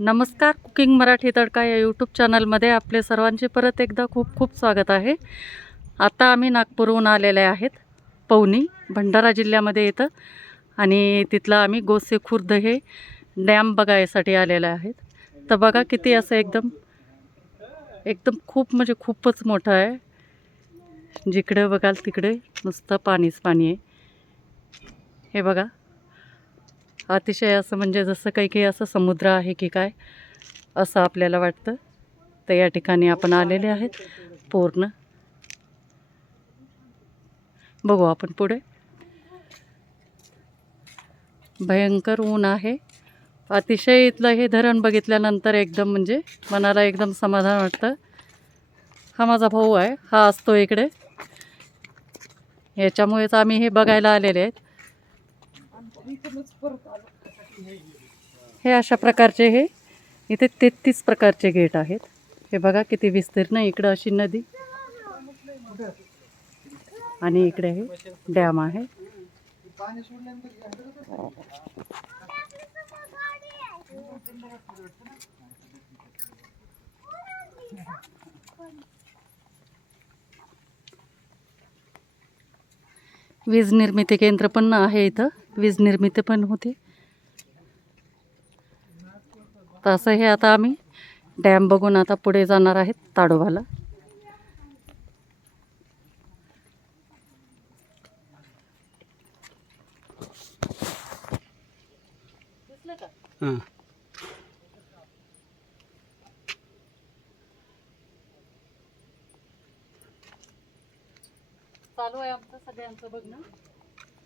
नमस्कार कुकिंग मराठी तडका या यूट्यूब चॅनलमध्ये आपले सर्वांचे परत एकदा खूप खूप स्वागत आहे. आता आम्ही नागपूरहून आलेले आहेत पवनी भंडारा जिल्ह्यामध्ये येतं आणि तिथलं आम्ही गोसे खुर्द हे डॅम बघायसाठी आलेले आहेत. तर बघा किती असं एकदम एकदम खूप म्हणजे खूपच मोठं आहे. जिकडे बघाल तिकडे नुसतं पाणीच पाणी आहे. हे बघा. अतिशय असं म्हणजे जसं काही काही असं समुद्र आहे की काय असं आपल्याला वाटतं. तर या ठिकाणी आपण आलेले आहेत पूर्ण. बघू आपण पुढे. भयंकर ऊन आहे. अतिशय इथलं हे धरण बघितल्यानंतर एकदम म्हणजे मनाला एकदम समाधान वाटतं. हा माझा भाऊ आहे. हा असतो इकडे. याच्यामुळेच आम्ही हे बघायला आलेले आहेत. हे अशा प्रकारचे हे. इथे तेहतीस प्रकारचे गेट आहेत. हे बघा किती विस्तीर्ण इकडं अशी नदी. आणि इकडे हे डॅम आहे. वीज निर्मिती केंद्र पण आहे इथं. वीज निर्मिती पण होते. तर असं हे आता आम्ही डॅम बघून आता पुढे जाणार आहेत ताडोबाला. हां. चालू आहे आमचं सगळ्यांचं बघणं.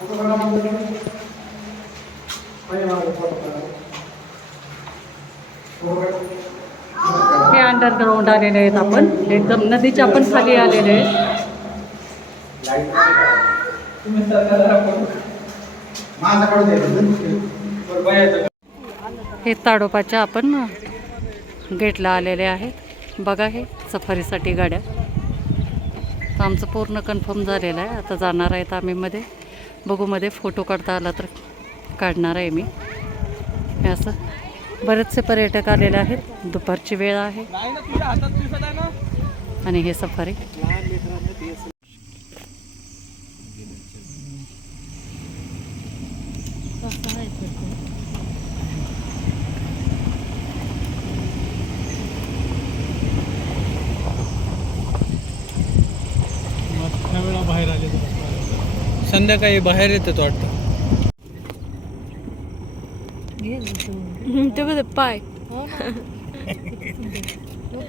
फोटो हे अंडरग्राऊंड आलेले आहेत आपण. एकदम नदीच्या आपण खाली आलेले आहेत. हे ताडोबाच्या आपण गेटला आलेले आहेत. बघा हे सफारीसाठी गाड्या. आमचं पूर्ण कन्फर्म झालेलं आहे. आता जाणार आहेत आम्ही मध्ये. बघू मध्ये फोटो काढता आला तर काढणार आहे मी. हे असं बरेचसे पर्यटक आलेले आहेत. दुपारची वेळ आहे. आणि हे सफारी वेळा बाहेर आले संध्याकाळी बाहेर येतात वाटतं. ते बघ पाय.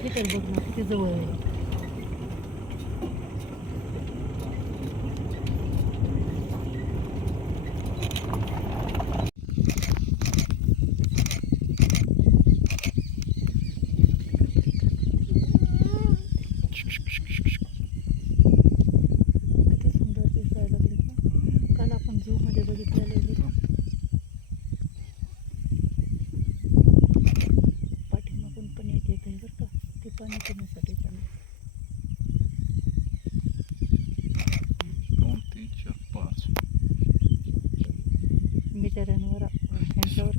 काल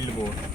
belli bu.